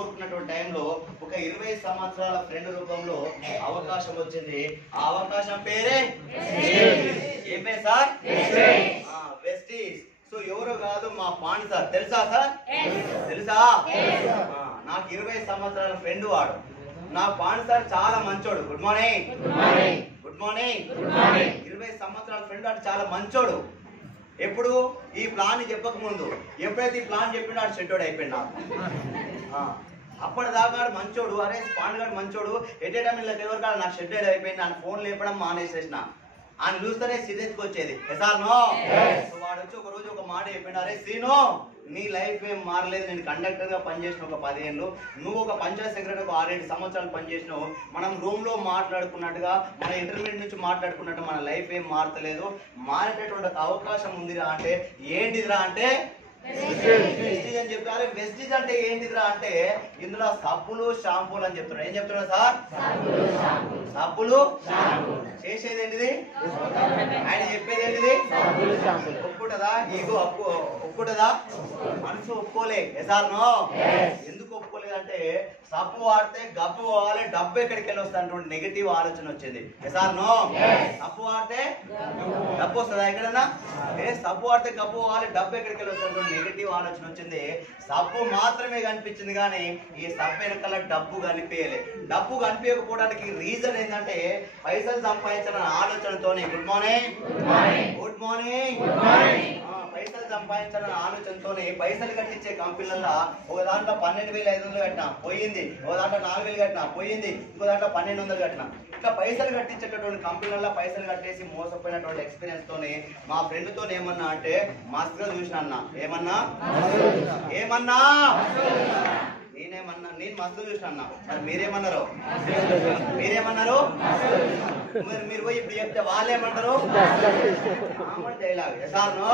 కోరుకున్నటువంటి టైంలో ఒక 20 సంవత్సరాల ఫ్రెండ్ రూపంలో అవకాశం వచ్చింది. ఆ అవకాశం పేరే ఏం పేరు సార్? వెస్టీజ్. సో ఎవరు కాదు, మా పాండ్ సార్. తెలుసా సార్? తెలుసా? నాకు 20 సంవత్సరాల ఫ్రెండ్ వాడు. నా పాండ్ సార్ చాలా మంచోడు. Good morning. Good morning. 20 సంవత్సరాల ఫ్రెండ్ వాడు చాలా మంచోడు. ఎప్పుడు ఈ ప్లాన్ చెప్పక ముందు, ఎప్పుడైతే ఈ ప్లాన్ చెప్పిండో ఆడు షెడ్యూడ్ అయిపోయింది నాకు. అప్పటిదాకా మంచోడు, అరే పాండ్ గారు మంచోడు, ఎటేటం ఎవరు కాదు నాకు షెడ్యూడ్ అయిపోయింది. ఆయన ఫోన్ లేపడం మానేసేసిన. ఆయన చూస్తేనే సీరియస్కి వచ్చేది. సార్ నో వాడు వచ్చి ఒక రోజు ఒక మాట చెప్పిండు, అరే సీను నీ లైఫ్ ఏం మారలేదు, నేను కండక్టర్గా పనిచేసిన ఒక 10 ఏళ్ళు, నువ్వు ఒక పంచాయత్ సెక్రటరీ ఒక 6-7 సంవత్సరాలు పనిచేసినావు. మనం రూమ్లో మాట్లాడుకున్నట్టుగా, మన ఇంటర్మీడియట్ నుంచి మాట్లాడుకున్నట్టు మన లైఫ్ ఏం మారతలేదు, మారేటటువంటి అవకాశం ఉందిరా అంటే ఏంటిదిరా అంటే వెస్టీజ్ అని చెప్తారు. వెస్టీజ్ అంటే ఏంటిదిరా అంటే ఇందులో సబ్బులు షాంపూలు అని చెప్తున్నారు. ఏం చెప్తున్నా సార్? సబ్బులు. చేసేది ఏంటిది? ఆయన చెప్పేది ఏంటిది? ఒప్పుకుంటుందా? ఈగో ఒప్పుకుంటుందా? మనసు ఒప్పుకోలే. Sir no. ఎందుకు ఒప్పుకోలేదంటే సబ్బు వాడితే గబ్బు పోవాలి, డబ్బు ఎక్కడికి వెళ్ళి వస్తుంది నెగిటివ్ ఆలోచన వచ్చింది. Sir no. సబ్బు వాడితే డబ్బు వస్తుందా ఎక్కడన్నా? సబ్బు వాడితే గబ్బు పోవాలి, డబ్బు ఎక్కడికి వెళ్ళి వస్తుంది నెగిటివ్ ఆలోచన వచ్చింది. సబ్బు మాత్రమే కనిపించింది కానీ ఈ సబ్బు వెనకాల డబ్బు కనిపించలే. డబ్బు కనిపించకపోవడానికి రీజన్ ఏంటంటే పైసలు సంపాదించాలన్న ఆలోచనతోనే. Good morning. Good morning. పైసలు సంపాదించాలన్న ఆలోచనతోనే పైసలు కట్టించే కంపెనీలలో ఒక దాంట్లో 12,500 కట్టినా పోయింది, ఒక దాంట్లో 4,000 కట్టినా పోయింది, ఇంకో దాంట్లో 1,200 కట్టినా. ఇట్లా పైసలు కట్టించేటటువంటి కంపెనీలలో పైసలు కట్టేసి మోసపోయినటువంటి ఎక్స్పీరియన్స్ తోని మా ఫ్రెండ్ తో ఏమన్నా అంటే మస్తుగా చూసిన అన్న. ఏమన్నా నేను మస్తు చూసిన అన్న. మరి మీరేమన్నారు? మరి మీరు పోయి ఇప్పుడు చెప్తే వాళ్ళు ఏమంటారు? డైలాగ్. Sir no.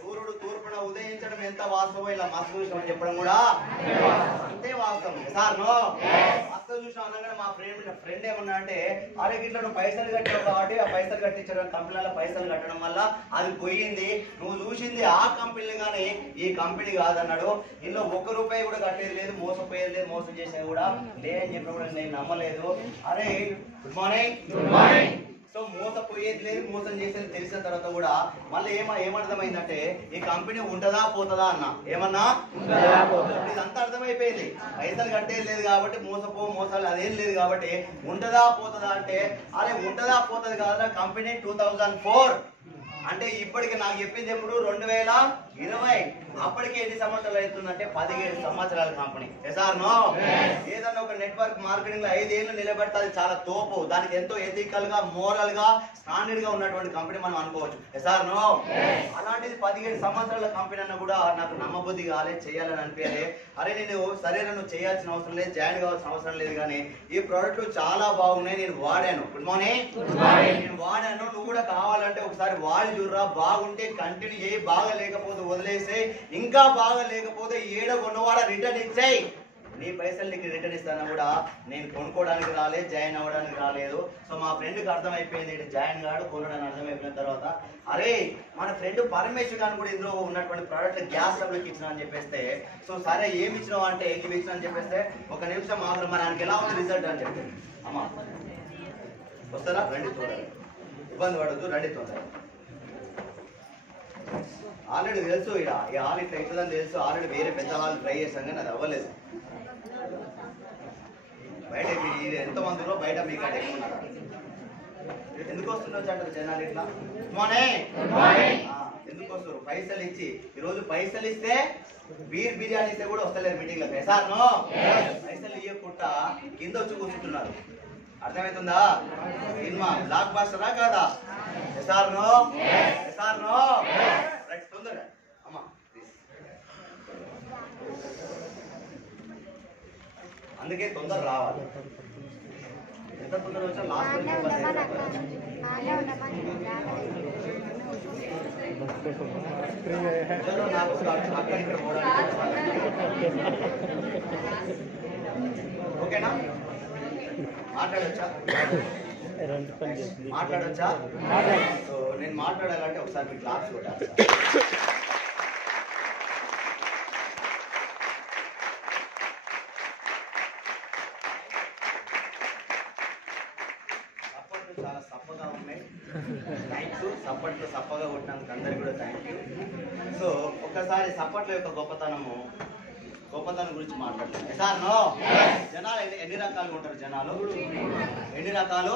సూర్యుడు తూర్పున ఉదయించడం ఎంత వాస్తవం, ఇలా మస్తు చూసాం అని చెప్పడం కూడా అంతే వాస్తవం. Sir no. మస్తు చూసాం అనగానే మా ఫ్రెండ్ ఏమన్నా అంటే అరే ఇట్లా నువ్వు పైసలు కట్టావు కాబట్టి ఆ పైసలు కట్టించడం కంపెనీలలో పైసలు కట్టడం వల్ల అది పోయింది, నువ్వు చూసింది ఆ కంపెనీ కానీ ఈ కంపెనీ కాదన్నాడు. ఇందులో ₹1 కూడా కట్టేది లేదు, మోసపోయేది లేదు, మోసం చేసేది కూడా లే అని చెప్పి కూడా నేను నమ్మలేదు. అరే గుడ్ మార్నింగ్. సో మోసపోయేది లేదు, మోసం చేసేది తెలిసిన తర్వాత కూడా మళ్ళీ ఏమర్థమైందంటే ఈ కంపెనీ ఉంటదా పోతుందా అన్న. ఏమన్నా ఇదంతా అర్థమైపోయింది. పైసలు కట్టేది లేదు కాబట్టి మోసాలు అదేం లేదు కాబట్టి ఉంటదా పోతుందా అంటే అరే ఉంటదా పోతుంది కాదా కంపెనీ 2004 అంటే ఇప్పటికి నాకు చెప్పింది ఎప్పుడు 2020. అప్పటికే ఎన్ని సంవత్సరాలు అవుతుందంటే 17 సంవత్సరాల కంపెనీ. Sir no. ఏదన్నా ఒక నెట్వర్క్ మార్కెటింగ్ లో 5 ఏళ్ళు నిలబెడితే అది చాలా తోపు, దానికి ఎంతో ఎథికల్ గా మోరల్ గా స్టాండర్డ్ గా ఉన్నటువంటి కంపెనీ మనం అనుకోవచ్చు. Sir no. అలాంటిది 17 సంవత్సరాల కంపెనీ అన్న కూడా నాకు నమ్మబుద్ధి కాలేదు, చేయాలని అనిపించాలి. అరే నేను సరే నన్ను చేయాల్సిన అవసరం లేదు, జాయిన్ కావాల్సిన అవసరం లేదు, కానీ ఈ ప్రోడక్ట్లు చాలా బాగున్నాయి, నేను వాడాను. Good morning. నేను వాడాను, నువ్వు కూడా కావాలంటే ఒకసారి వాడి చూడరా, బాగుంటే కంటిన్యూ చేయి, బాగా లేకపోతే వదిలేసేయి, ఇంకా బాగా లేకపోతే ఏడో కొన్నవాడ రిటర్న్ ఇచ్చేయి, నీ పైసలు నీకు రిటర్న్ ఇస్తాను కూడా నేను కొనుక్కోవడానికి రాలేదు, జాయిన్ అవ్వడానికి రాలేదు. సో మా ఫ్రెండ్కి అర్థమైపోయింది జాయిన్ కాడు కొనడానికి అర్థమైపోయిన తర్వాత అరే మన ఫ్రెండ్ పరమేశ్వర్ గారిని కూడా ఇందులో ఉన్నటువంటి ప్రోడక్ట్ గ్యాస్ స్టవ్లోకి ఇచ్చిన అని చెప్పేస్తే సో సరే ఏమి ఇచ్చినావు అంటే ఇవి ఇచ్చిన అని చెప్పేస్తే ఒక నిమిషం మాత్రం మరి ఆయనకి ఎలా ఉంది రిజల్ట్ అని చెప్పి అమ్మా వస్తారా రండి చూడండి, ఇబ్బంది పడద్దు రండి తొందర. ఆల్రెడీ తెలుసు ఇక్కడ ఈ హాల్ ఇట్లా అవుతుందని తెలుసు, ఆల్రెడీ వేరే పెద్ద హాల్ ట్రై చేశాను కానీ అది అవ్వలేదు. బయట మీరు ఎంతమందిలో బయట మీకు అంటే ఎందుకు వస్తుండొచ్చు అంటారు జనాలు ఇట్లా ఎందుకు వస్తారు? పైసలు ఇచ్చి ఈరోజు పైసలు ఇస్తే బిర్యానీ ఇస్తే కూడా వస్తలేరు మీటింగ్ లో. సార్ నో పైసలు ఇవ్వకుండా కింద వచ్చి కూర్చుంటున్నారు. అర్థమవుతుందా? సినిమా బ్లాక్ బాస్టరా కాదా? సార్ నో రైట్ తొందరగా అమ్మా అందుకే తొందర రావాలి. ఎంత తొందర వచ్చా లాస్ట్ ఓకేనా? మాట్లాడొచ్చా? సో నేను మాట్లాడాలంటే ఒకసారి మీ క్లాస్ కొట్టాలి. మాటలు చాలా సప్పగా ఉన్నాయి. Thank you. సప్పట్లు సప్పగా కొట్టినందుకు అందరికి కూడా థ్యాంక్ యూ. సో ఒక్కసారి సప్పట్ల యొక్క గొప్పతనం గురించి మాట్లాడుతున్నాం. సార్ నో జనాలు ఎన్ని రకాలు ఉంటారు? జనాలు ఎన్ని రకాలు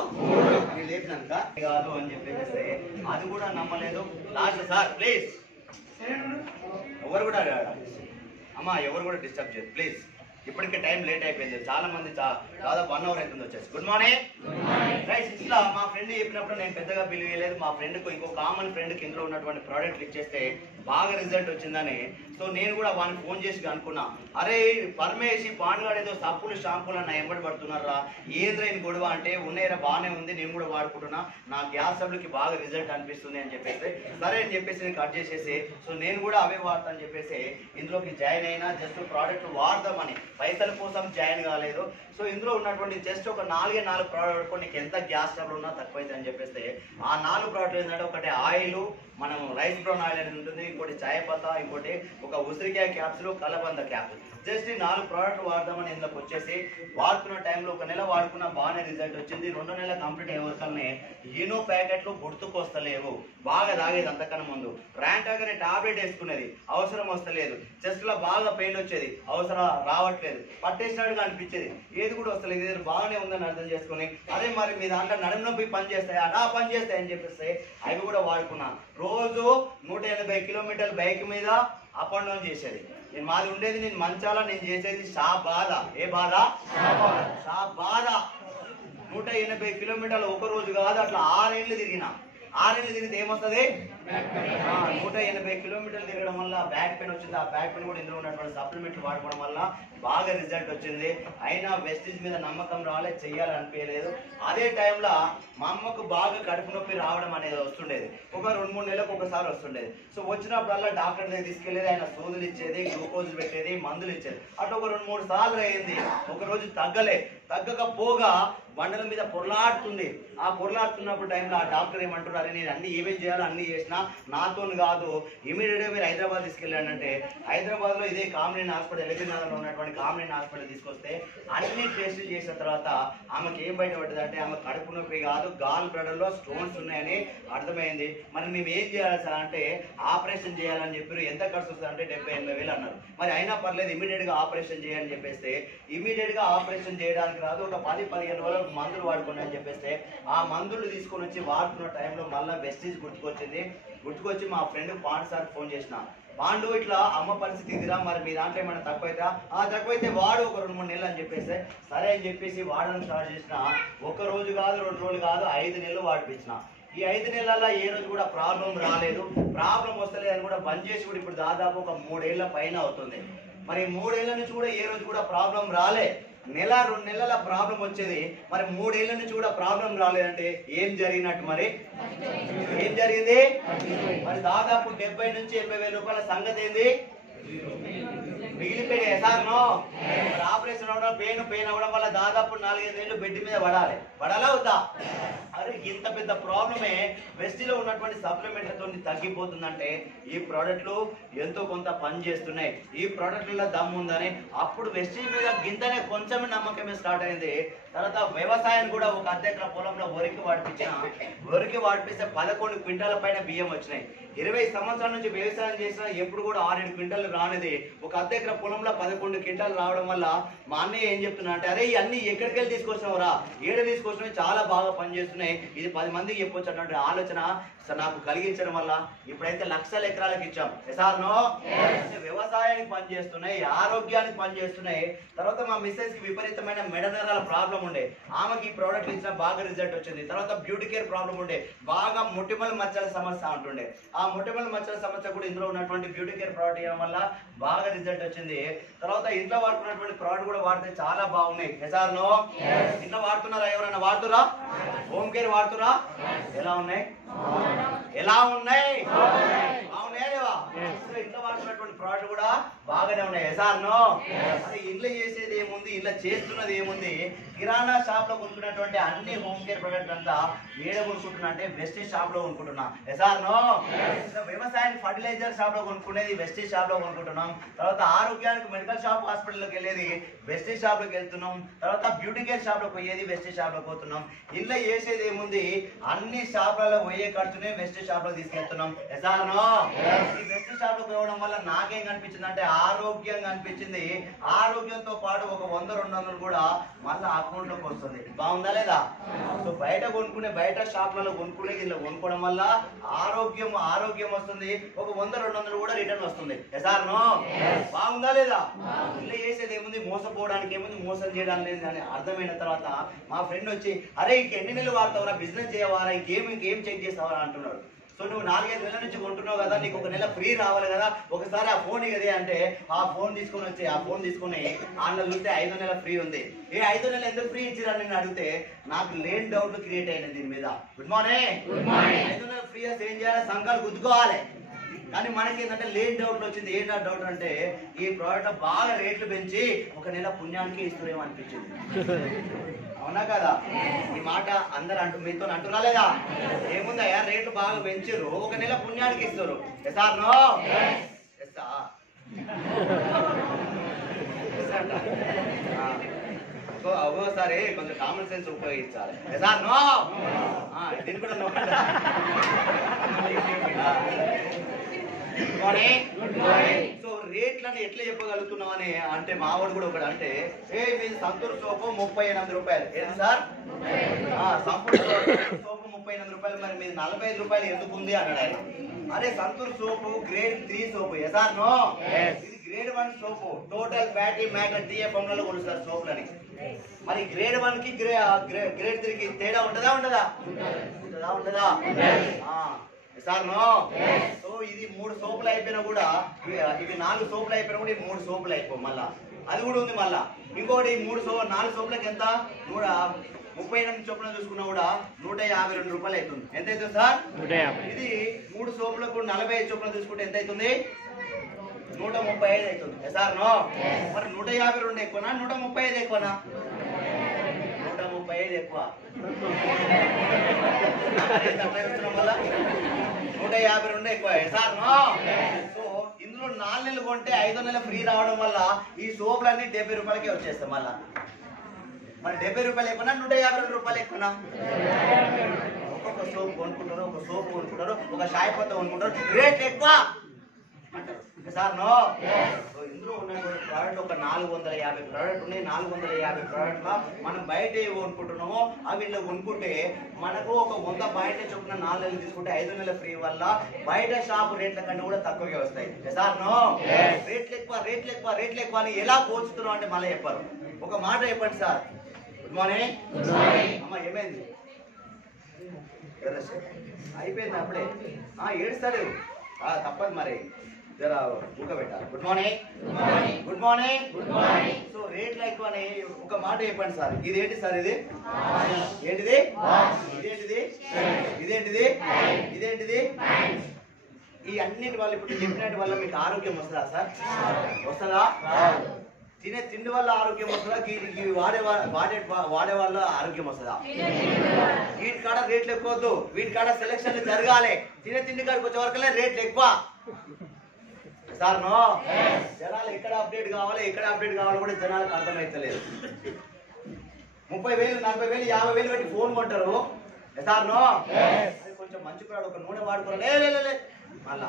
అని లేపినాక కాదు అని చెప్పేస్తే అది కూడా నమ్మలేదు. లాస్ట్ సార్ ప్లీజ్ ఎవరు కూడా అమ్మా ఎవరు కూడా డిస్టర్బ్ చేయదు ప్లీజ్. ఇప్పటికే టైం లేట్ అయిపోయింది. చాలా మంది దాదాపు 1 hour అవుతుంది వచ్చేసి. Good morning right. ఇట్లా మా ఫ్రెండ్ చెప్పినప్పుడు నేను పెద్దగా బిలీవ్ చేయలేదు. మా ఫ్రెండ్కి ఇంకో కామన్ ఫ్రెండ్కి ఇంట్లో ఉన్నటువంటి ప్రోడక్ట్ ఇచ్చేస్తే బాగా రిజల్ట్ వచ్చిందని. సో నేను కూడా వాడిని ఫోన్ చేసి అనుకున్నా, అరే పరమేసి పాండుగాడు ఏదో సప్పులు షాంపులు అన్న ఎంబడి పడుతున్నారా, ఏంద్రైన గొడవ అంటే ఉన్నాయిరా బాగానే ఉంది, నేను కూడా వాడుకుంటున్నా, నా గ్యాస్ సబ్లకి బాగా రిజల్ట్ అనిపిస్తుంది అని చెప్పేసి సరే అని చెప్పేసి నేను కట్ చేసేసి సో నేను కూడా అవే వాడతా అని చెప్పేసి ఇందులోకి జాయిన్ అయినా. జస్ట్ ప్రోడక్ట్ వాడదామని, పైసల కోసం జాయిన్ కాలేదు. సో ఇందులో ఉన్నటువంటి జస్ట్ ఒక 4 ప్రోడక్ట్ నీకు ఎంత గ్యాస్ ట్రబుల్ ఉన్నా తక్కువైతే అని చెప్పేస్తే ఆ 4 ప్రోడక్ట్లు ఏంటంటే ఒకటి ఆయిల్, మనం రైస్ బ్రౌన్ ఆయిల్ అనేది ఉంటుంది, ఇంకోటి చాయ్ పత్తా, ఇంకోటి ఒక ఉసిరికాయ క్యాప్సులు, కలబంద క్యాప్సులు. జస్ట్ ఈ 4 ప్రోడక్ట్లు వాడదామని ఇందులోకి వచ్చేసి వాడుకున్న టైంలో 1 నెల వాడుకున్న బాగానే రిజల్ట్ వచ్చింది. 2 నెలల కంప్లీట్ అయ్యే వరకనే ఈనో ప్యాకెట్లు గుర్తుకు వస్తలేవు. బాగా తాగేది అంతకన్నా ముందు, ర్యాంటాగానే టాబ్లెట్ వేసుకునేది, అవసరం వస్తలేదు. చెస్ట్ లో బాగా పెయిన్ వచ్చేది, అవసరం రావట్లేదు, పట్టేసినట్టుగా అనిపించేది, ఏది కూడా వస్తలేదు. ఇది బాగానే ఉందని అర్థం చేసుకుని అదే మరి మీ దాంట్లో నడుము నొప్పి పని చేస్తాయి, అలా పని చేస్తాయి అని చెప్పేస్తే అవి కూడా వాడుకున్నా. రోజు 180 కిలోమీటర్లు బైక్ మీద అప్ అండ్ డౌన్ చేసేది. మాది ఉండేది నేను మంచాల, నేను చేసేది షా బాధ. ఏ బాధ? షా బాధ. 180 కిలోమీటర్లు ఒక రోజు కాదు, అట్లా 6 ఏళ్ళు తిరిగిన. 6 ఏళ్ళు తిరిగితే ఏమొస్తుంది? 180 కిలోమీటర్లు తిరగడం వల్ల బ్యాక్ పెయిన్ వచ్చింది. ఆ బ్యాక్ పెయిన్ కూడా ఇందులో ఉన్నటువంటి సప్లిమెంట్లు వాడుకోవడం వల్ల బాగా రిజల్ట్ వచ్చింది. అయినా వెస్టేజ్ మీద నమ్మకం రాలే, చెయ్యాలనిపించలేదు. అదే టైంలో మా అమ్మకు బాగా కడుపు నొప్పి రావడం అనేది వస్తుండేది. ఒక 2-3 నెలలకు ఒకసారి వస్తుండేది. సో వచ్చినప్పుడల్లా డాక్టర్ దగ్గర తీసుకెళ్లేది, ఆయన సూదులు ఇచ్చేది, గ్లూకోజ్ పెట్టేది, మందులు ఇచ్చేది. అట్లా ఒక 2-3 సార్లు అయింది. ఒక రోజు తగ్గకపోగా బండల మీద పొరలాడుతుంది. ఆ పొరలాడుతున్నప్పుడు టైంలో ఆ డాక్టర్ ఏమంటారు, అరే నేను అన్ని ఏమేం చేయాలో అన్ని చేసినా నాతో కాదు, ఇమీడియట్ గా మీరు హైదరాబాద్ తీసుకెళ్ళానంటే హైదరాబాద్ లో ఇదే కామినేని హాస్పిటల్, ఎల్బీనగర్ లో ఉన్నటువంటి కామినేని హాస్పిటల్ తీసుకొస్తే అన్ని టెస్టులు చేసిన తర్వాత ఆమెకి ఏం బయటపడ్డది అంటే ఆమె కడుపు నొప్పి కాదు, గాల్ బ్లడర్ లో స్టోన్స్ ఉన్నాయని అర్థమైంది. మరి మేము ఏం చేయాలి సార్ అంటే ఆపరేషన్ చేయాలని చెప్పారు. ఎంత ఖర్చు వస్తుంది అంటే 70-80 వేలు అన్నారు. మరి అయినా పర్లేదు ఇమీడియట్ గా ఆపరేషన్ చేయాలని చెప్పేస్తే ఇమీడియట్ గా ఆపరేషన్ చేయడానికి రాదు, ఒక 10-15 రోజులకు మందులు వాడుకోండి అని చెప్పేస్తే ఆ మందులు తీసుకొని వచ్చి వాడుతున్న టైంలో మళ్ళీ వెస్టేజ్ గుర్తుకొచ్చి మా ఫ్రెండ్ పాండు సార్ ఫోన్ చేసిన, పాండు ఇట్లా అమ్మ పరిస్థితి ఇదిరా, మరి మీ దాంట్లో ఏమైనా తక్కువైతే వాడు ఒక 2-3 నెలలు అని చెప్పేస్తే సరే అని చెప్పేసి వాడడం స్టార్ట్ చేసిన. 1 రోజు కాదు, 2 రోజులు కాదు, 5 నెలలు వాడిపించిన. ఈ 5 నెలల్లో ఏ రోజు కూడా ప్రాబ్లం రాలేదు. ప్రాబ్లం వస్తలేదని కూడా బంద్ చేసి కూడా ఇప్పుడు దాదాపు ఒక 3 ఏళ్ల పైన అవుతుంది. మరి 3 ఏళ్ల నుంచి కూడా ఏ రోజు కూడా ప్రాబ్లం రాలే. 1-2 నెలల ప్రాబ్లం వచ్చేది, మరి 3 ఏళ్ల నుంచి కూడా ప్రాబ్లం రాలేదంటే ఏం జరిగినట్టు? మరి ఏం జరిగింది? మరి దాదాపు 70 నుంచి 80 వేల రూపాయల సంగతి ఏంది? మిగిలిపోయాయి సార్. నో ఆపరేషన్ అవడం, పెయిన్ అవ్వడం వల్ల దాదాపు 4-5 ఏళ్ళు బెడ్ మీద పడాలా వద్దా? అరే ఇంత పెద్ద ప్రాబ్లమే వెస్టీలో ఉన్నటువంటి సప్లిమెంట్లతో తగ్గిపోతుందంటే ఈ ప్రోడక్ట్లు ఎంతో కొంత పని చేస్తున్నాయి. ఈ ప్రోడక్ట్లలో దమ్ము ఉందని అప్పుడు వెస్టీ మీద గింతనే కొంచెం నమ్మకమే స్టార్ట్ అయింది. తర్వాత వ్యవసాయం కూడా ఒక అర్ధెకర పొలంలో వరికి వాడిపిస్తే 11 క్వింటాల పైన బియ్యం వచ్చినాయి. 20 సంవత్సరాల నుంచి వ్యవసాయం చేసినా ఎప్పుడు కూడా 6-7 క్వింటాలు రానిది. ఒక అర్ధెకర పొలంలో 11 క్వింటాలు రావడం వల్ల మా అన్నయ్య ఏం చెప్తున్నా అంటే, అరే ఇవన్నీ ఎక్కడికి వెళ్ళి తీసుకొచ్చినావురా, ఏడ తీసుకొచ్చినవి చాలా బాగా పనిచేస్తున్నాయి, ఇది 10 మందికి చెప్పొచ్చు అన్నటువంటి ఆలోచన నాకు కలిగించడం వల్ల ఇప్పుడైతే లక్షల ఎకరాలకు ఇచ్చాం. సార్ నో వ్యవసాయానికి పనిచేస్తున్నాయి, ఆరోగ్యానికి పనిచేస్తున్నాయి. తర్వాత మా మిస్సెస్ కి విపరీతమైన మెడనరాల ప్రాబ్లం ఉండే, ఆమెకి ఈ ప్రోడక్ట్ ఇచ్చిన బాగా రిజల్ట్ వచ్చింది. తర్వాత బ్యూటీ కేర్ ప్రాబ్లం ఉండే, బాగా మొటిమల మచ్చల సమస్య ఉంటుండే. ఆ మొటిమల మచ్చల సమస్య కూడా ఇందులో ఉన్నటువంటి బ్యూటీ కేర్ ప్రోడక్ట్ ఇవ్వడం వల్ల బాగా రిజల్ట్ వచ్చింది. తర్వాత ఇంట్లో వాడుకున్నటువంటి ప్రోడక్ట్ కూడా వాడితే చాలా బాగున్నాయి. సార్ నో ఇంట్లో వాడుతున్నారా? ఎవరైనా వాడుతురా? Home care వాడుతురా? ఎలా ఉన్నాయి? బాగున్నాయా లేవా? ఇంట్లో వాడుతున్నటువంటి ప్రోడక్ట్ కూడా బాగానే ఉన్నాయి. సార్ నో అదే ఇంట్లో చేసేది ఏముంది, ఇలా చేస్తున్నది ఏముంది, కిరాణా షాప్ లో కొనుక్కున్నటువంటి అన్ని హోమ్ కేర్ ప్రొడక్ట్ అంతా ఏడ కొనుక్కుంటున్నా అంటే వెస్టేజ్ షాప్ లో కొనుక్కుంటున్నా. ఎసార్నో వ్యవసాయానికి ఫర్టిలైజర్ షాప్ లో కొనుక్కునేది వెస్టేజ్ షాప్ లో కొనుక్కుంటున్నాం. తర్వాత ఆరోగ్యానికి మెడికల్ షాప్ హాస్పిటల్లోకి వెళ్ళేది వెస్టేజ్ షాప్ లోకి వెళ్తున్నాం. తర్వాత బ్యూటీ కేర్ షాప్ లో పోయేది వెస్టేజ్ షాప్ లో పోతున్నాం. ఇలా చేసేది ఏముంది, అన్ని షాప్లలో పోయే ఖర్చునే వెస్టేజ్ షాప్ లో తీసుకెళ్తున్నాం. ఎసార్నో ఈ వెస్టేజ్ షాప్ లో పోవడం వల్ల నాకేం కనిపించింది అంటే ఆరోగ్యంగా అనిపించింది. ఆరోగ్యంతో పాటు ఒక 100-200 కూడా మళ్ళీ అకౌంట్ లోకి వస్తుంది. బాగుందా లేదా? సో బయట కొనుక్కునే బయట షాప్లలో కొనుక్కునే ఇలా కొనుక్కోవడం వల్ల ఆరోగ్యం వస్తుంది. ఒక 100-200 కూడా రిటర్న్ వస్తుంది. ఎసార్నో బాగుందా లేదా? ఇలా చేసేది ఏముంది, మోసపోవడానికి ఏముంది, మోసం చేయడానికి లేదు అని అర్థమైన తర్వాత మా ఫ్రెండ్ వచ్చి, అరే ఇంక ఎన్ని నెలలు వాడతావరా, బిజినెస్ చేయవారా, ఇంకేం చెక్ చేస్తావరా అంటున్నాడు. సో నువ్వు 4-5 నెలల నుంచి కొంటున్నావు కదా, నీకు 1 నెల ఫ్రీ రావాలి కదా, ఒకసారి ఆ ఫోన్ ఇదే అంటే ఆ ఫోన్ తీసుకుని ఆన్లైన్ చూస్తే 5 నెలల ఫ్రీ ఉంది. 5 నెలలు ఎందుకు ఫ్రీ ఇచ్చిరా నేను అడిగితే నాకు లేని డౌట్లు క్రియేట్ అయినాయి దీని మీద. Good morning. 5 నెలల ఫ్రీ వస్తే ఏం చేయాలి, సంఘాలు గుద్దుకోవాలి. కానీ మనకి ఏంటంటే లేని డౌట్లు వచ్చింది. ఏంటా డౌట్ అంటే ఈ ప్రోడక్ట్ బాగా రేట్లు పెంచి 1 నెల పుణ్యానికి ఇస్తున్నామో అనిపించింది. అవునా కదా? ఈ మాట అందరు మీతో అంటున్నా లేదా? ఏముందయ్యా, రేట్లు బాగా పెంచారు, 1 నెల పుణ్యానికి ఇస్తారు. ఎసార్నో ఒక్కోసారి కొంచెం కామన్ సెన్స్ ఉపయోగించాలి. ఎసార్నో దీన్ని కూడా సో రేట్లని ఎట్లా చెప్పగలుగుతున్నాం అని అంటే మావాడు కూడా ఒకటి అంటే, మీది సంతూర్ సోపు 38 రూపాయలు. ఏంటి సార్? సంతూర్ సోపు 38 రూపాయలు, మరి మీది 45 రూపాయలు ఎందుకు ఉంది అన్నాడు ఆయన. అరే సంతూర్ సోపు గ్రేడ్ 3 సోపు. ఎసార్నో ఇది గ్రేడ్ 1 సోపు. టోటల్ ఫ్యాటీ మ్యాటర్ TFM లలో కొలుస్తారు సోపులని. మరి గ్రేడ్ 1 కి గ్రేడ్ 3 కి తేడా ఉండదా? సార్నో సో ఇది 3 సోపులు అయిపోయినా కూడా, ఇవి 4 సోపులు అయిపోయినా కూడా 3 సోపులు అయిపో మళ్ళా అది కూడా ఉంది. మళ్ళా ఇంకోటి 4 సోపులకి ఎంత, 38 చొప్పున చూసుకున్నా కూడా 152 రూపాయలు అవుతుంది. ఎంత అవుతుంది సార్? ఇది 3 సోపులకు 45 చొప్పున చూసుకుంటే ఎంత అవుతుంది? 135 అవుతుంది. సార్నో మరి 152 ఎక్కువనా, 135 ఎక్కువనా? 135 ఎక్కువ. 152 ఎక్కువ. సార్నో సో ఇందులో 4 నెలలు కొంటే 5వ నెల ఫ్రీ రావడం వల్ల ఈ సోపులన్నీ 70 రూపాయలకే వచ్చేస్తాయి. మళ్ళా మరి 70 రూపాయలు ఎక్కువనా, 152 రూపాయలు ఎక్కువనా? ఒక్కొక్క సోపు కొనుక్కుంటారు, ఒక షాయి పత్త కొనుక్కుంటారు, రేట్ ఎక్కువ అంటారు. సార్నో ఇందులో ఉన్నటువంటి ప్రోడక్ట్ ఒక 450 ప్రోడక్ట్ ఉన్నాయి. 450 ప్రోడక్ట్ మనం బయట ఏ కొనుక్కుంటున్నామో అవి ఇలా కొనుక్కుంటే మనకు ఒక 100 బయట చొప్పున 4 నెలలు తీసుకుంటే 5 నెలల ఫ్రీ వల్ల బయట షాప్ రేట్ల కంటే కూడా తక్కువగా వస్తాయి. సార్నో రేట్లు ఎక్కువ అని ఎలా పోల్చుతున్నాం అంటే మళ్ళీ చెప్పారు. ఒక మాట చెప్పండి సార్. Good morning. అమ్మ ఏమైంది? అయిపోయింది అప్పుడే. ఏడుస్తాడు తప్పదు మరి, జరా బుక్క పెట్టాలి. Good morning. సో రేట్లు ఎక్కువ అని ఒక మాట చెప్పండి సార్. ఇదేంటి సార్? ఇది ఏంటిది? ఇదేంటిది? ఈ అన్నిటి వల్ల ఇప్పుడు చెప్పినట్టు వల్ల మీకు ఆరోగ్యం వస్తుందా సార్? వస్తుందా? తినే తిండి వల్ల ఆరోగ్యం వస్తుందా? వాడే వాళ్ళ ఆరోగ్యం వస్తుందా? వీటి కాడ రేట్లు ఎక్కువద్దు, వీటి కాడ సెలక్షన్లు జరగాలి. తినే తిండి కాడికి వచ్చే వరకులే రేట్లు ఎక్కువ. సార్నో జనాలు ఎక్కడ అప్డేట్ కావాలి కూడా జనాలకు అర్థమైతలేదు. 30,000, 40,000, 50,000 పెట్టి ఫోన్ కొంటారు. సార్నో అది కొంచెం మంచి ప్రోడక్ట్, ఒక నూనె వాడుకోవాలి. మళ్ళా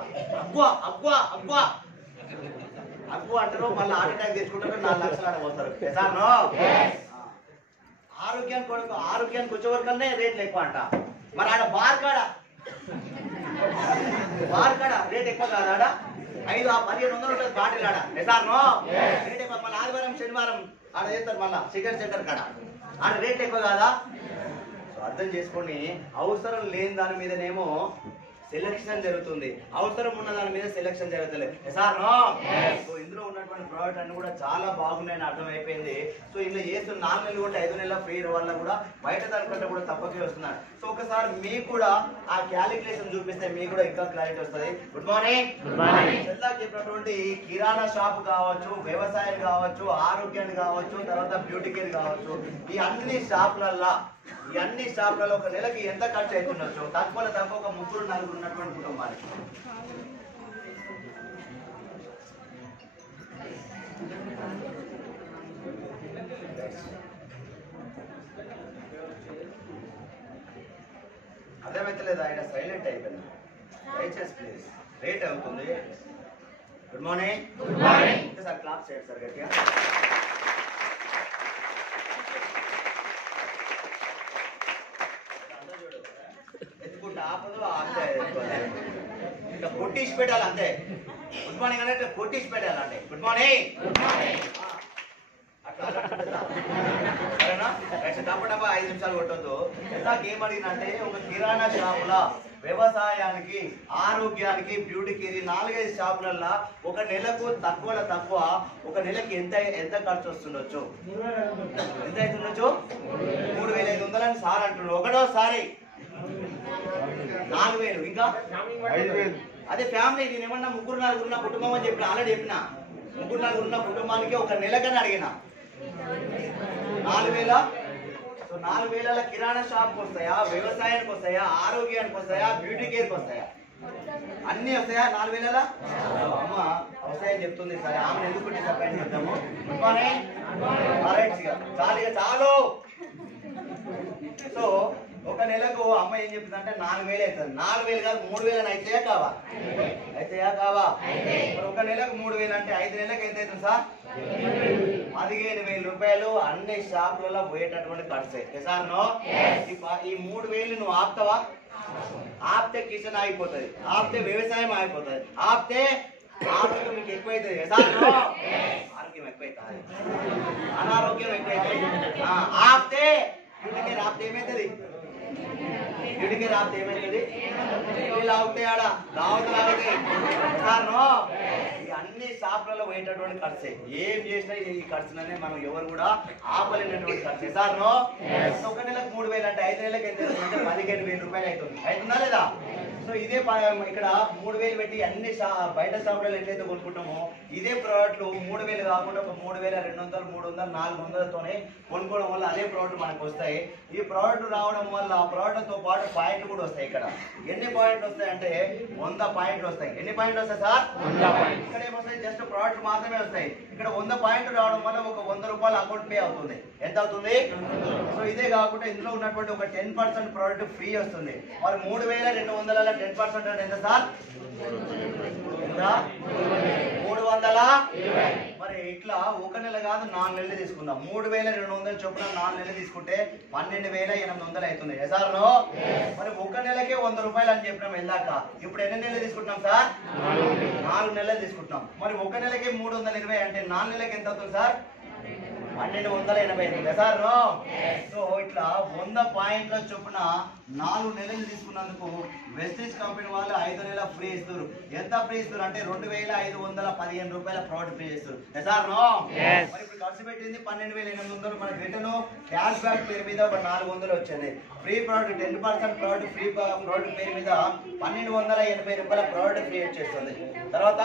అగ్గు అంటారు, మళ్ళీ హార్ట్ అటాక్ తెచ్చుకుంటారు, 4 లక్షలు ఆడబోతారు. సార్నో ఆరోగ్యానికి వచ్చే వరకనే రేట్లు ఎక్కువ అంట. మరి ఆడ బార్ కాడ రేట్ ఎక్కువ కాదు. ఆడ 1500 ఉంటుంది బాటిల్. ఆడ సార్నో రేట్ ఎక్కువ. మళ్ళీ ఆదివారం శనివారం ఆడ చేస్తారు మళ్ళా చికెన్ సెంటర్ కాడ. ఆడ రేట్ ఎక్కువ కాదా? అర్థం చేసుకొని అవసరం లేని దాని మీదనేమో సెలెక్షన్ జరుగుతుంది, అవసరం ఉన్న దాని మీద సెలెక్షన్ జరుగుతుంది సార్. సో ఇందులో ఉన్నటువంటి ప్రోడక్ట్ అన్ని కూడా చాలా బాగున్నాయని అర్థమైపోయింది. సో ఇందులో చేస్తున్న 4 నెలలు కూడా 5 నెలల ఫ్రీ వల్ల కూడా బయట దానికంటే కూడా తప్పకే వస్తున్నారు. సో ఒకసారి మీకు కూడా ఆ క్యాలిక్యులేషన్ చూపిస్తే మీకు కూడా ఇంకా క్లారిటీ వస్తుంది. Good morning. ఇందాక చెప్పినటువంటి కిరాణా షాప్ కావచ్చు, వ్యవసాయం కావచ్చు, ఆరోగ్యాన్ని కావచ్చు, తర్వాత బ్యూటీ కేర్ కావచ్చు, ఈ అన్ని షాపులలో ఒక నెలకి ఎంత ఖర్చు అవుతుండొచ్చు? తక్కువ ఒక 3-4 ఉన్నటువంటి కుటుంబానికి అర్థమైతలేదు. ఆయన సైలెంట్ అయిపోయింది. దయచేసి ప్లీజ్ లేట్ అవుతుంది. Good morning. సార్ క్లాస్ చేయండి సార్ గట్టిగా. ఎత్తుకుంటే ఆపదు అంతే, ఇంకా కొట్టిసి పెట్టాలి అంతే. గుడ్ మార్నింగ్ అంటే కొట్టిసి పెట్టాలంటే గుడ్ మార్నింగ్ అట్లా సరేనా? డబ్బా 5 నిమిషాలు కొట్టద్దు. ఇందాక ఏమడిగినంటే ఒక కిరాణా షాపుల వ్యవసాయానికి, ఆరోగ్యానికి, బ్యూటీ కేర్ 4-5 షాపులల్లో ఒక నెలకు తక్కువ ఒక నెలకి ఎంత ఖర్చు వస్తుండొచ్చు? ఎంత అవుతుండొచ్చు? 3,500 అని సార్ అంటున్నాడు. ఒకటోసారి 4,000, ఇంకా 5,000. అదే ఫ్యామిలీ నేను ఏమన్నా 3-4 ఉన్న కుటుంబం అని చెప్పిన, ఆల్రెడీ చెప్పిన 3-4 ఉన్న కుటుంబానికి ఒక నెలకని అడిగిన 4,000. సో 4,000 కిరాణా షాప్కి వస్తాయా, వ్యవసాయానికి వస్తాయా, ఆరోగ్యానికి వస్తాయా, బ్యూటీ కేర్కి వస్తాయా? అన్ని వస్తాయా 4,000? అమ్మ వస్తాయని చెప్తుంది. సరే ఆమెను ఎందుకు డిసప్పాయింట్ చేద్దాము. చాలు. సో ఒక నెలకు అమ్మ ఏం చెప్తుంది అంటే 4,000 అవుతుంది. 4,000 కాదు 3,000 అయితేయా కావా? ఒక నెలకు 3,000 అంటే 5 నెలలకు ఎంత అవుతుంది సార్? 15,000 రూపాయలు అన్ని షాపులలో పోయేటటువంటి ఖర్చు సార్. ఈ 3,000 నువ్వు ఆపుతావా? ఆపితే కిచెన్ ఆగిపోతుంది, ఆపితే వ్యవసాయం ఆగిపోతుంది, ఆపితే ఆరోగ్యం మీకు ఎక్కువైతుంది సార్. ఆరోగ్యం ఎక్కువైతుంది, అనారోగ్యం ఎక్కువైతుంది. ఆపితే ఏమవుతుంది? డ్యూటీకి రాత్రి ఏమవుతుంది? వీళ్ళు అవుతాయి, ఆడ దావతలు అవుతాయి సార్. ఈ అన్ని షాపులలో పోయేటటువంటి ఖర్చే. ఏం చేసినా ఈ ఖర్చులనే మనం ఎవరు కూడా ఆపలేనటువంటి ఖర్చే సార్. ఒక నెలకు 3,000 అంటే 5 నెలలకు ఎంత అవుతుంది? 15,000 రూపాయలు అవుతుంది. అవుతుందా లేదా? సో ఇదే ఇక్కడ 3,000 పెట్టి అన్ని బయట షాపులలో ఎట్లయితే కొనుక్కుంటామో ఇదే ప్రోడక్ట్లు 3,000 కాకుండా ఒక 3,200, 300, 400తోనే కొనుక్కోవడం వల్ల అదే ప్రోడక్ట్ మనకు వస్తాయి. ఈ ప్రోడక్ట్ రావడం వల్ల ఆ ప్రోడక్ట్తో పాటు పాయింట్లు కూడా వస్తాయి. ఇక్కడ ఎన్ని పాయింట్లు వస్తాయి అంటే 100 పాయింట్లు వస్తాయి. ఎన్ని పాయింట్లు వస్తాయి సార్? 100 పాయింట్లు. ఇక్కడ ఏమొస్తాయి? జస్ట్ ప్రోడక్ట్ మాత్రమే వస్తాయి. ఇక్కడ 100 పాయింట్లు రావడం వల్ల ఒక 100 రూపాయలు అకౌంట్ పే అవుతుంది. ఎంత అవుతుంది? సో ఇదే కాకుండా ఇందులో ఉన్నటువంటి ఒక 10% ప్రోడక్ట్ ఫ్రీ వస్తుంది. మరి 3,200 10% అంటే ఎంత సార్? 320. మరి ఇట్లా ఒక నెల కాదు 4 నెలలు తీసుకుందాం. 3,200 చొప్పున 4 నెలలు తీసుకుంటే 12,800 అవుతుంది సార్. మరి ఒక నెలకే 100 రూపాయలు అని చెప్పినాం ఇందాక. ఇప్పుడు ఎన్ని నెలలు తీసుకుంటున్నాం సార్? 4 నెలలు తీసుకుంటున్నాం. మరి ఒక నెలకే 320 అంటే 4 నెలలకి ఎంత అవుతుంది సార్? 1,280 సార్. సో ఇట్లా 100 పాయింట్ల చొప్పున 4 నెలలు తీసుకున్నందుకు వెస్టీజ్ కంపెనీ వాళ్ళు 5 నెలల ఫ్రీ ఇస్తారు. ఎంత ఫ్రీ ఇస్తారు అంటే 2,515 రూపాయల ప్రోడక్ట్ ఫ్రీ ఇస్తారు సార్. మరి ఇప్పుడు ఖర్చు పెట్టింది 12,800. మనకి రిటర్న్ క్యాష్ బ్యాక్ పేరు మీద ఒక 400 వచ్చింది. Free product 10% product free product పేరు మీద 1,280 రూపాయల ప్రోడక్ట్ ఫ్రీ వచ్చేస్తుంది. తర్వాత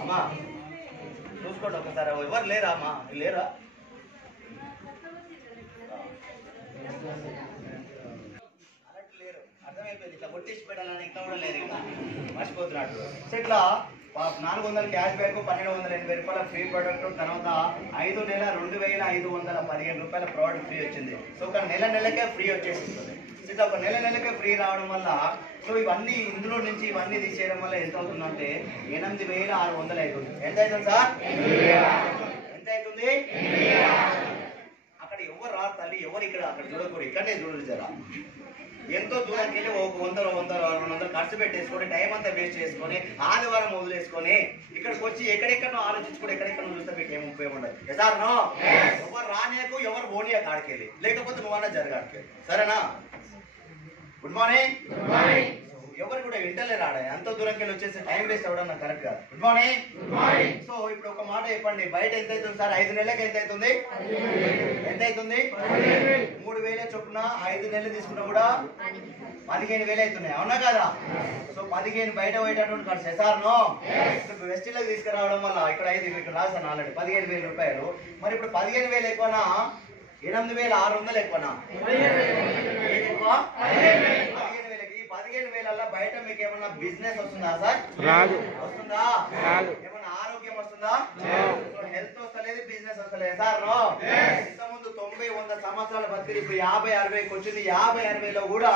అమ్మా చూసుకోండి ఒకసారి. ఎవరు లేరా అమ్మా? లేరా? లేరు, అర్థమైపోయింది. ఇట్లా కొట్టేసి పెట్టాలని ఇంకా కూడా లేదు, ఇంకా మర్చిపోతున్నాడు. సో ఇట్లా 400 క్యాష్ బ్యాక్, 1,280 రూపాయల ఫ్రీ ప్రోడక్ట్, తర్వాత 5 నెల 2,515 రూపాయల ప్రోడక్ట్ ఫ్రీ వచ్చింది. సో ఒక నెలకే ఫ్రీ వచ్చేస్తుంది. ఇట్లా ఒక నెలకే ఫ్రీ రావడం వల్ల సో ఇవన్నీ ఇందులో నుంచి ఇవన్నీ తీసేయడం వల్ల ఎంత అవుతుందంటే 8,600 అవుతుంది. ఎంత అవుతుంది సార్? ఎంత అవుతుంది? అక్కడ ఎవరు రా తల్లి, ఎవరు ఇక్కడ? అక్కడ చూడకూడదు, ఇక్కడనే చూడరు జరా. ఎంతో దూరంకి వెళ్ళి ఒక 100 ఖర్చు పెట్టేసుకొని టైం అంతా వేస్ట్ చేసుకొని ఆదివారం వదిలేసుకొని ఇక్కడికి వచ్చి ఎక్కడెక్కడో ఆలోచించుకొని ఎక్కడెక్కడ చూస్తే మీకు ఏం ఉపయోగం ఉండదు. ఎసార్నో ఎవరు రానియకు ఎవరు ఓనియా కాడికెళ్ళి లేకపోతే నువ్వన్నా జరగాడికెళ్ళి సరేనా. Good morning. ఎవరు కూడా వింటలేరు ఆడ ఎంతో దూరంకి వెళ్ళి వచ్చేసి టైం వేస్ట్ అవ్వడం నాకు కరెక్ట్ కాదు. Good morning. సో ఇప్పుడు ఒక మాట చెప్పండి, బయట ఎంత అవుతుంది సార్? 5 నెలలకి ఎంత అవుతుంది? ఎంత అవుతుంది? 3,000 చొప్పున 5 నెలలు తీసుకున్నా కూడా 15,000 అవుతున్నాయి, అవునా కదా? సో 15 బయట పోయేటటువంటి ఖర్చు ఎసార్నో వెస్టిలకు తీసుకురావడం వల్ల ఇక్కడ 5 ఇక్కడ రాశాను ఆల్రెడీ 15,000 రూపాయలు. మరి ఇప్పుడు 15,000 ఎక్కువనా 8,600 ఎక్కువనా? ఎక్కువ 15,000 బయట మీకు ఏమన్నా బిజినెస్ వస్తుందా సార్? రాదు. వస్తుందా? ఏమన్నా ఆరోగ్యం వస్తుందా? హెల్త్ వస్తలేదు, బిజినెస్ వస్తలేదు సార్. ఇంతకుముందు 90-100 సంవత్సరాల బతికి ఇప్పుడు 50-60కి వచ్చింది. 50-60లో కూడా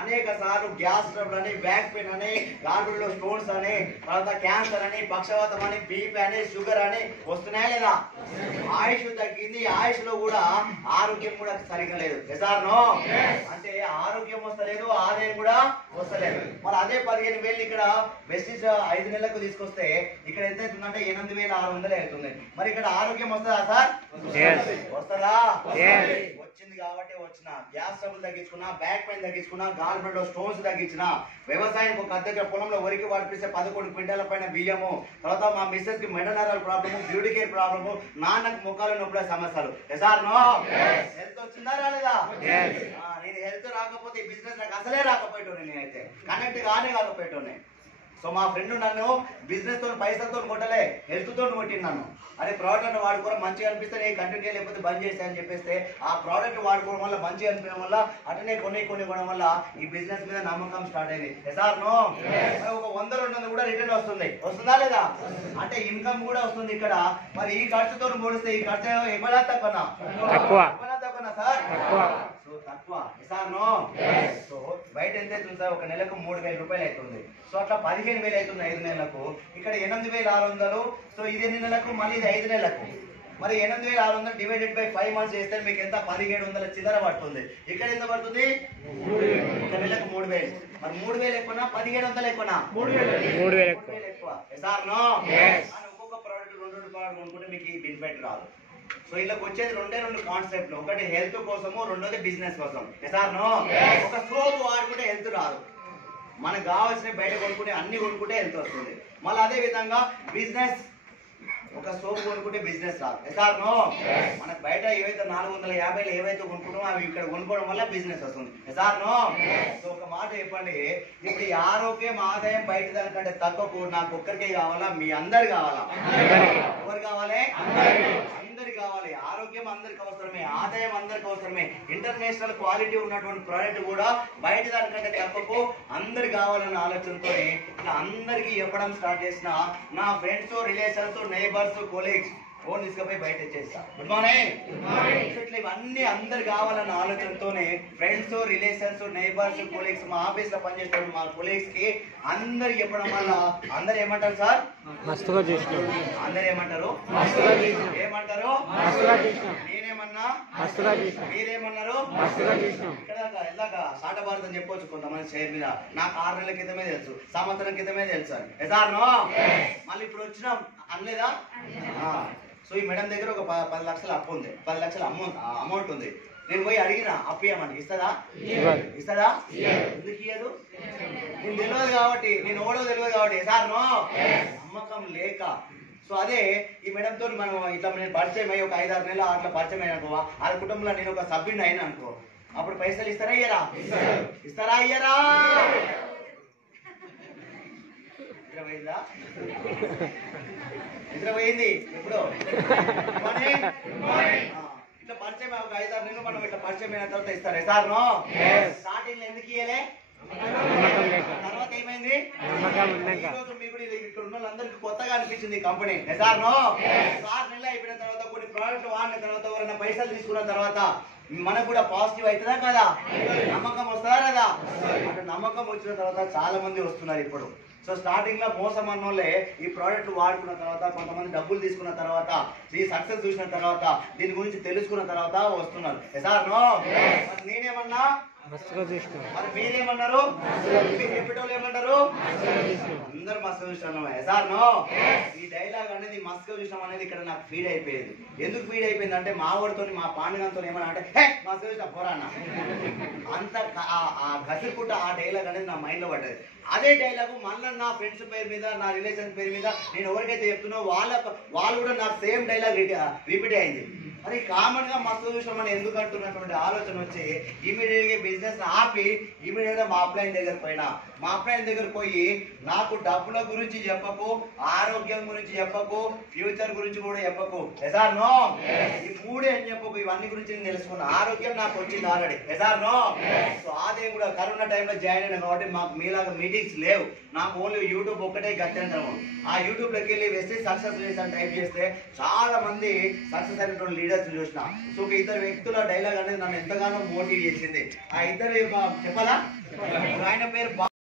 అనేక సార్లు గ్యాస్ ట్రబుల్ అని, బ్యాక్ పెయిన్ అని, గార్డుల్లో స్టోన్స్ అని, తర్వాత క్యాన్సర్ అని, పక్షవాతం అని, బీపీ అని, షుగర్ అని వస్తున్నాయా లేదా? ఆయుష్ తగ్గింది, ఆయుష్ లో కూడా ఆరోగ్యం కూడా సరిగా లేదు ఎసార్నో. అంటే ఆరోగ్యం వస్తలేదు, ఆదాయం కూడా వస్తలేదు. మరి అదే 15,000 ఇక్కడ వెస్టిజ్ 5 నెలలకు తీసుకొస్తే ఇక్కడ ఎంత అవుతుందంటే 8,600 అవుతుంది. మరి ఇక్కడ ఆరోగ్యం వస్తుందా సార్? వస్తుందా? వచ్చింది కాబట్టి వచ్చిన గ్యాస్ ట్రబుల్ తగ్గించుకున్నా, బ్యాక్ పెయిన్ తగ్గించుకున్నా, గాల్ బ్లడ్ స్టోన్స్ తగ్గించిన, వ్యవసాయానికి ఒక అద్దె పొలంలో వరికి వాడిపిస్తే 11 క్వింటాల పైన బియ్యము, తర్వాత మా మిస్సెస్ కి మెడనరల్ ప్రాబ్లము, బ్యూటీ కేర్ ప్రాబ్లము, నాన్నకు ముఖాలు నొప్పుల సమస్యలు ఎసార్నో. హెల్త్ వచ్చిందా రాలేదా? నేను హెల్త్ రాకపోతే ఈ బిజినెస్ నాకు అసలే రాకపోయేటోనే, నేనైతే కనెక్ట్ కానే కాకపోయేటోనే. సో మా ఫ్రెండ్ నన్ను బిజినెస్ తో పైసలతో కొట్టలే, హెల్త్ తో కొట్టింది నన్ను. అదే ప్రోడక్ట్ వాడుకోవడం మంచిగా అనిపిస్తే నేను కంటిన్యూ లేకపోతే బంద్ చేస్తానని చెప్పేస్తే ఆ ప్రోడక్ట్ వాడుకోవడం వల్ల మంచిగా అనిపించడం వల్ల అటనే కొన్ని కొనడం వల్ల ఈ బిజినెస్ మీద నమ్మకం స్టార్ట్ అయింది ఎసార్నో. ఒక 100-200 కూడా రిటర్న్ వస్తుంది, వస్తుందా లేదా? అంటే ఇన్కమ్ కూడా వస్తుంది ఇక్కడ. మరి ఈ ఖర్చుతో పోలిస్తే ఈ ఖర్చు ఎక్కువ తక్కువనా? తక్కువనా సార్? సో తక్కువ ఎసార్నో. సో బయట ఎంత అవుతుంది సార్? ఒక నెలకు 3,000 రూపాయలు అవుతుంది. సో అట్లా 15,000 అవుతుంది 5 నెలలకు. ఇక్కడ 8,600. సో ఇది ఎన్ని నెలలకు? మళ్ళీ ఇది 5 నెలలకు. మరి 8,600 డివైడెడ్ బై 5 months చేస్తే మీకు ఎంత? 1,700 చిల్లర పడుతుంది. ఇక్కడ ఎంత పడుతుంది? ఒక నెలకు 3,000. మరి 3,000 ఎక్కువనా 1,700 ఎక్కువనా? 3,000 ఎక్కువ ఎసార్నో. ఒక్కొక్క ప్రోడక్ట్ 2 ప్రోడక్ట్ కొనుక్కుంటే మీకు ఈ బెనిఫిట్ రాదు. సో ఇలాకి వచ్చేది 2 కాన్సెప్ట్లు, ఒకటి హెల్త్ కోసము, రెండోది బిజినెస్ కోసం ఎసార్నో. ఒక సోపు వాడుకుంటే హెల్త్ రాదు, మనకు కావాల్సిన బయట కొనుక్కుంటే అన్ని కొనుక్కుంటే హెల్త్ వస్తుంది. మళ్ళీ అదే విధంగా బిజినెస్, ఒక సోప్ కొనుక్కుంటే బిజినెస్ రాదు ఎసార్నో. మనకు బయట ఏవైతే 450లో ఏవైతే కొనుక్కుంటామో అవి ఇక్కడ కొనుక్కోవడం వల్ల బిజినెస్ వస్తుంది ఎసార్నో. సో ఒక మాట చెప్పండి, ఇప్పుడు ఈ ఆరోగ్యం ఆదాయం బయట దానికంటే తక్కువ నాకు ఒక్కరికే కావాలా? మీ అందరు కావాలా? ఎవరు కావాలి? అందరికి కావాలి. ఆరోగ్యం అందరికి అవసరమే, ఆదాయం అందరికి అవసరమే. ఇంటర్నేషనల్ క్వాలిటీ ఉన్నటువంటి ప్రోడక్ట్ కూడా బయట దానికంటే తక్కువ అందరికి కావాలన్న ఆలోచనతో ఇలా అందరికి చెప్పడం స్టార్ట్ చేసిన నా friends, relations, neighbours, colleagues phone తీసుకుపోయి బయట చేస్తా. Good morning. ఇట్లా ఇవన్నీ అందరు కావాలన్న ఆలోచనతోనే ఫ్రెండ్స్, రిలేషన్స్, నైబర్స్, కొలీగ్స్, మా ఆఫీస్ లో పనిచేసే మా కొలీగ్స్ కి అందరు చెప్పడం వల్ల అందరు ఏమంటారు సార్? మస్తుగా చేసినాం. అందరు ఏమంటారు? ఏమంటారు? నేనేమన్నా మీరేమన్నారు? ఇక్కడ ఇలాగా సాట భారతం చెప్పొచ్చు కొంతమంది షేర్ మీద. నాకు 6 నెలల క్రితమే తెలుసు, సంవత్సరం క్రితమే తెలుసు అని ఎసార్నో. మళ్ళీ ఇప్పుడు వచ్చినాం అనలేదా? సో ఈ మేడం దగ్గర ఒక 10 లక్షల అప్పు ఉంది, 10 లక్షల అమౌంట్ ఉంది. నేను పోయి అడిగిన అప్పు ఇవ్వమని, ఇస్తుందా? ఇస్తుందా? ఎందుకు ఇయ్యదు? నేను తెలియదు కాబట్టి, నేను ఓడో తెలియదు కాబట్టి ఎసార్నో. నమ్మకం లేక. సో అదే ఈ మేడంతో మనం ఇట్లా నేను పరిచయం అయ్యి ఒక 5-6 నెలలు అట్లా పరిచయం అయిన అనుకో, ఆ కుటుంబంలో నేను ఒక సభ్యుని అయినా అనుకో, అప్పుడు పైసలు ఇస్తారా ఇయ్యరా? ఇస్తారా ఇయ్యరా? నిద్ర పోయింది ఎప్పుడు? ఇట్లా పరిచయం ఒక 5-6 నెలలు మనం ఇట్లా పరిచయం అయిన తర్వాత ఇస్తారు ఎసార్నో. స్టార్టింగ్ లో ఎందుకు ఇయ్యలే? తర్వాత ఏమైంది? ఈరోజు మీకు ఇక్కడ ఉన్న వాళ్ళందరికీ కొత్తగా అనిపించింది కంపెనీ ఎసార్నో. 6 నెలలు అయిపోయిన తర్వాత కొన్ని ప్రోడక్ట్ వాడిన తర్వాత ఎవరైనా పైసలు తీసుకున్న తర్వాత మనకు కూడా పాజిటివ్ అవుతుందా కదా? నమ్మకం వస్తుందా కదా? అంటే నమ్మకం వచ్చిన తర్వాత చాలా మంది వస్తున్నారు ఇప్పుడు. సో స్టార్టింగ్ లో మోసం అన్నోళ్ళే ఈ ప్రోడక్ట్ వాడుకున్న తర్వాత, కొంతమంది డబ్బులు తీసుకున్న తర్వాత, ఈ సక్సెస్ చూసిన తర్వాత, దీని గురించి తెలుసుకున్న తర్వాత వస్తున్నారు ఎసార్నో. నేనేమన్నా మరి మీరేమన్నారు? మీరు చెప్పేటోళ్ళు ఏమంటారు? అందరు మస్తుగా చూసినాం. సార్ నో ఈ డైలాగ్ అనేది మస్తుగా చూసినాం అనేది ఇక్కడ నాకు ఫీడ్ అయిపోయింది. ఎందుకు ఫీడ్ అయిపోయింది అంటే మా వాడితో మా పాండుగంతో ఏమన్నా అంటే హే మస్తుగా చూసినా పోరాన్న అంత ఆ గసిరుకుంట ఆ డైలాగ్ అనేది నా మైండ్ లో పడ్డది. అదే డైలాగు మళ్ళీ నా ఫ్రెండ్స్ పేరు మీద నా రిలేషన్స్ పేరు మీద నేను ఎవరికైతే చెప్తున్నా వాళ్ళు కూడా నాకు సేమ్ డైలాగ్ రిపీట్ అయింది. మరి కామన్ గా మస్తు చూసినాం అని ఎందుకు అంటున్నటువంటి ఆలోచన వచ్చి ఇమీడియట్ గా బిజినెస్ ఆపి ఇమీడియట్ గా మా అప్లైన్ దగ్గర పోయినా. మా అప్లైన్ దగ్గర పోయి నాకు డబ్బుల గురించి చెప్పకు, ఆరోగ్యం గురించి చెప్పకు, ఫ్యూచర్ గురించి కూడా చెప్పకు. ఎసార్ నో ఈ మూడే అని చెప్పకు. ఇవన్నీ గురించి నేను తెలుసుకున్నా. ఆరోగ్యం నాకు వచ్చింది ఆల్రెడీ. ఎసార్ నో సో అదే కూడా కరోనా టైంలో జాయిన్ అయినా కాబట్టి మాకు మీలాగా మీటింగ్స్ లేవు. నాకు ఓన్లీ యూట్యూబ్ ఒక్కటే గత్యంతరము. ఆ యూట్యూబ్ లోకి వెళ్ళి వెస్టీ సక్సెస్ రేస్ అని టైప్ చేస్తే చాలా మంది సక్సెస్ అయినటువంటి లీడర్స్ చూసిన. సో ఇద్దరు వ్యక్తుల డైలాగ్ అనేది నన్ను ఎంతగానో మోటివేట్ చేసింది. ఆ ఇద్దరు చెప్పాలా? ఆయన పేరు